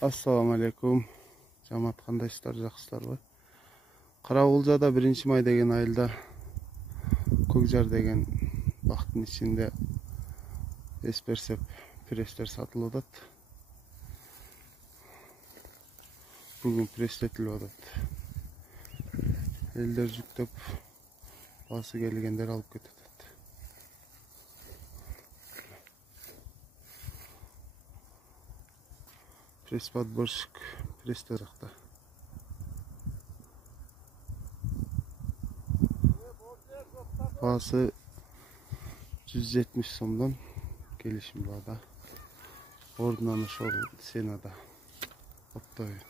Assalamu alaikum. Жамаат кандайсыздар, жакшысыздарбы? Карабулжада 1-май деген айылда Көкжар деген бактын ичинде эсперсеп пресстер сатылып атат. Бүгүн пресстетилип атат. Элдер жүктөп, басы келгендер алып кетет. Пресс-подборщик пресстер жакта. Басы 170 сомдон келишим баада. Ордунан ошол сенада. Оптойбу.